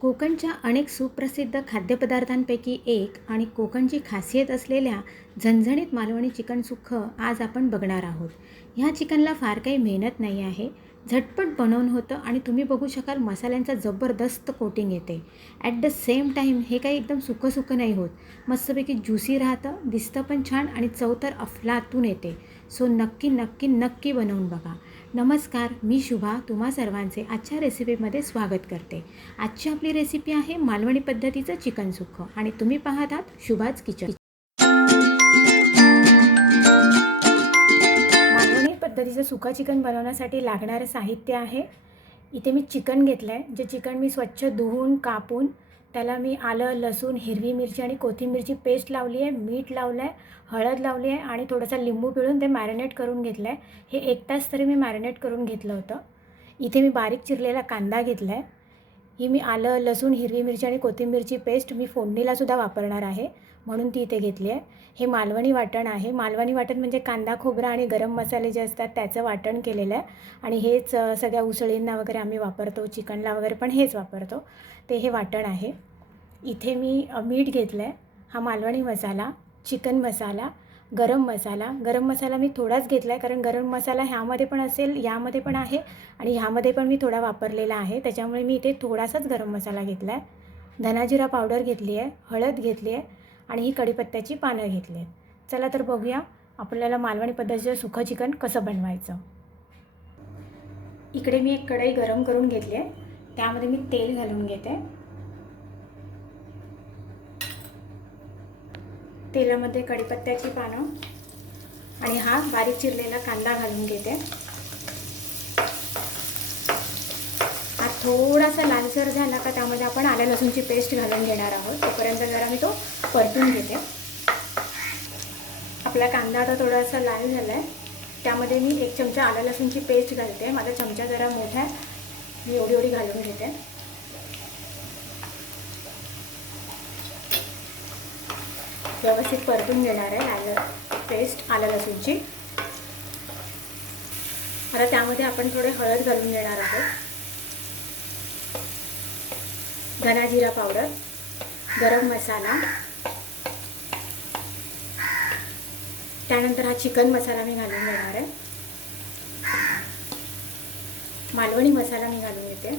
कोकणच्या अनेक सुप्रसिद्ध खाद्यपदार्थांपैकी एक आणि कोकणची खासियत असलेल्या झणझणीत मालवणी चिकन सुक्कं आज आपण बघणार आहोत. ह्या चिकनला फार काही मेहनत नाही आहे. झटपट बनवून होतं आणि तुम्ही बघू शकाल मसाल्यांचा जबरदस्त कोटिंग येते. ॲट द सेम टाईम हे काही एकदम सुकं सुकं नाही होत. मस्तपैकी ज्युसी राहतं, दिसतं पण छान आणि चव तर अफलातून येते. सो नक्की नक्की नक्की बनवून बघा. नमस्कार, मी शुभा तुम्हा सर्वांचे आजच्या रेसिपीमध्ये स्वागत करते. आजची आपली रेसिपी आहे मालवणी पद्धतीचं चिकन सुक्कं आणि तुम्ही पाहत आहात शुभाच किचन. मालवणी पद्धतीचं सुक्का चिकन बनवण्यासाठी लागणारं साहित्य आहे. इथे मी चिकन घेतलं आहे. जे चिकन मी स्वच्छ धुवून कापून त्याला मी आलं, लसूण, हिरवी मिरची आणि कोथिंबीरची पेस्ट लावली आहे, मीठ लावलं आहे, हळद लावली आहे आणि थोडासा लिंबू पिळून ते मॅरिनेट करून घेतलं आहे. हे 1 तास तरी मी मॅरिनेट करून घेतलं होतं. इथे मी बारीक चिरलेला कांदा घेतला आहे. ही मी आलं, लसूण, हिरवी मिरची आणि कोथिंबीरची पेस्ट मी फोडणीलासुद्धा वापरणार आहे, म्हणून ती इथे घेतली आहे. हे मालवणी वाटण आहे. मालवणी वाटण म्हणजे कांदा, खोबरा आणि गरम मसाले जे असतात त्याचं वाटण केलेलं आहे आणि हेच सगळ्या उसळींना वगैरे आम्ही वापरतो, चिकनला वगैरे पण हेच वापरतो. ते हे वाटण आहे. इथे मी मीठ घेतलं आहे. हा मालवणी मसाला, चिकन मसाला, गरम मसाला मी थोडाच घेतला आहे कारण गरम मसाला ह्यामध्ये पण असेल, यामध्ये पण आहे आणि ह्यामध्ये पण मी थोडा वापरलेला आहे, त्याच्यामुळे मी इथे थोडासाच गरम मसाला घेतला आहे. धनाजिरा पावडर घेतली आहे, हळद घेतली आहे आणि ही कढीपत्त्याची पानं घेतली आहेत. चला तर बघूया आपल्याला मालवणी पद्धतीचं सुकं चिकन कसं बनवायचं. इकडे मी एक कढई गरम करून घेतली आहे. त्यामध्ये मी तेल घालून घेते. तेलामध्ये कढीपत्त्याची पानं आणि हा बारीक चिरलेला कांदा घालून घेते. हा थोडासा लालसर झाला का त्यामध्ये आपण आलं लसूणची पेस्ट घालून घेणार आहोत. तोपर्यंत जरा मी तो परतून घेते. आपला कांदा आता थोडासा लाल झाला आहे. त्यामध्ये मी 1 चमचा आलं लसूणची पेस्ट घालते. माझा चमचा जरा मोठा आहे, मी एवढी घालून घेते. व्यवस्थित परतून घेणार आहे आलं लसूणची. आता त्यामध्ये आपण थोडे हळद घालून घेणार आहोत, धना जिरा पावडर, गरम मसाला, त्यानंतर हा चिकन मसाला मी घालून घेणार आहे. मालवणी मसाला मी घालून घेते.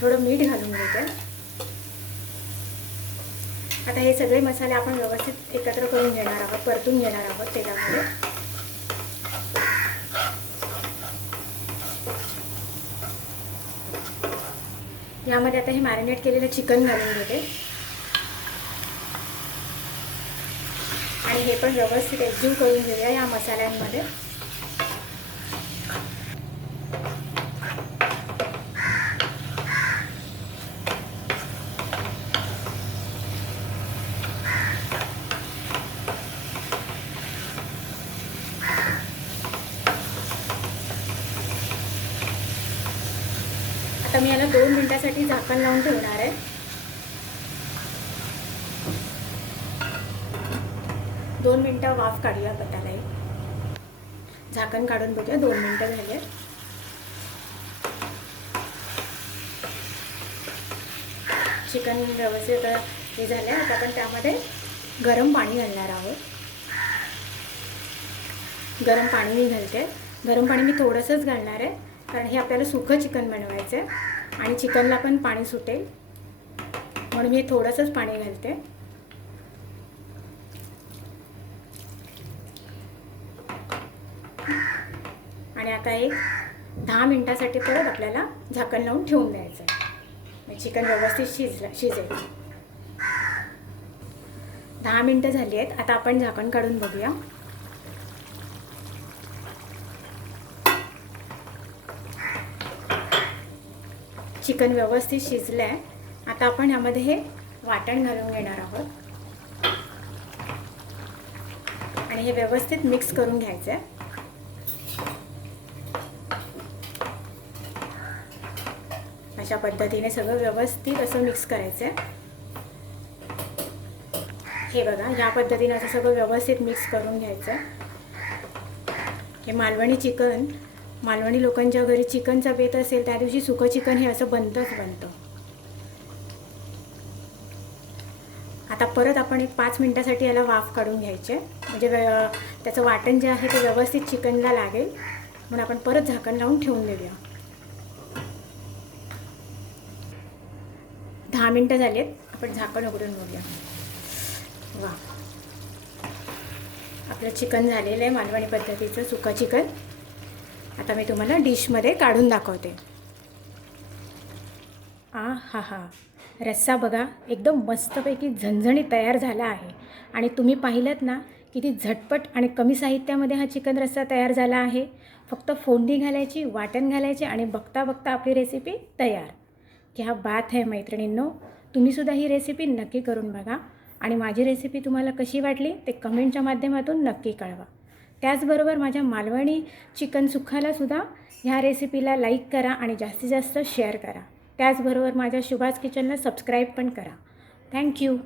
थोडं मीठ घालून घेते. आता हे सगळे मसाले आपण व्यवस्थित एकत्र करून घेणार आहोत, परतून घेणार आहोत तेलामध्ये. यामध्ये आता हे मॅरिनेट केलेलं चिकन घालून घेते आणि हे पण व्यवस्थित एकजीव करून घेऊया या मसाल्यांमध्ये. आता मी याला 2 मिनिटांसाठी झाकण लावून ठेवणार आहे. 2 मिनिटं वाफ काढूया पटालाही. झाकण काढून बघूया. 2 मिनिटं झाले. चिकन व्यवस्थित हे झालं आहे. आता आपण त्यामध्ये गरम पाणी घालणार आहोत. गरम पाणी मी घालते. गरम पाणी मी थोडंसंच घालणार आहे कारण हे आपल्याला सुकं चिकन बनवायचं आहे आणि चिकनला पण पाणी सुटेल, म्हणून मी थोडंसंच पाणी घालते. आणि आता एक 10 मिनिटांसाठी परत आपल्याला झाकण लावून ठेवून द्यायचं आहे. चिकन व्यवस्थित शिजेल. 10 मिनिटं झाली आहेत. आता आपण झाकण काढून बघूया. चिकन व्यवस्थित शिजलं आहे. आता आपण यामध्ये हे वाटण घालून घेणार आहोत आणि हे व्यवस्थित मिक्स करून घ्यायचं आहे. अशा पद्धतीने सगळं व्यवस्थित असं मिक्स करायचं आहे. हे बघा, या पद्धतीने असं सगळं व्यवस्थित मिक्स करून घ्यायचं आहे. हे मालवणी चिकन मालवणी लोकांच्या घरी चिकनचा बेत असेल त्या दिवशी सुकं चिकन हे असं बनतं. आता परत आपण एक 5 मिनटासाठी याला वाफ काढून घ्यायचे, म्हणजे त्याचं वाटण जे आहे ते व्यवस्थित चिकनला लागेल, म्हणून आपण परत झाकण लावून ठेवून देऊया. 10 मिनटं झालेत, आपण झाकण उघडून बघूया. वा, आपलं चिकन झालेलं आहे मालवणी पद्धतीचं सुकं चिकन. आता मी तुम्हाला डिशमध्ये काढून दाखवते. हा हा, रस्सा बघा एकदम मस्तपैकी झणझणीत तयार झाला आहे. आणि तुम्ही पाहिलंत ना किती झटपट आणि कमी साहित्यामध्ये हा चिकन रस्सा तयार झाला आहे. फक्त फोडणी घालायची, वाटण घालायचे आणि बघता बघता आपली रेसिपी तयार. क्या बात है मैत्रिणींनो, तुम्हीसुद्धा ही रेसिपी नक्की करून बघा आणि माझी रेसिपी तुम्हाला कशी वाटली ते कमेंटच्या माध्यमातून नक्की कळवा. त्याचबरोबर माझ्या मालवणी चिकन सुक्कालासुद्धा ह्या रेसिपीला लाईक करा आणि जास्तीत जास्त शेअर करा. त्याचबरोबर माझ्या शुभास किचनला सबस्क्राईब पण करा. थँक्यू.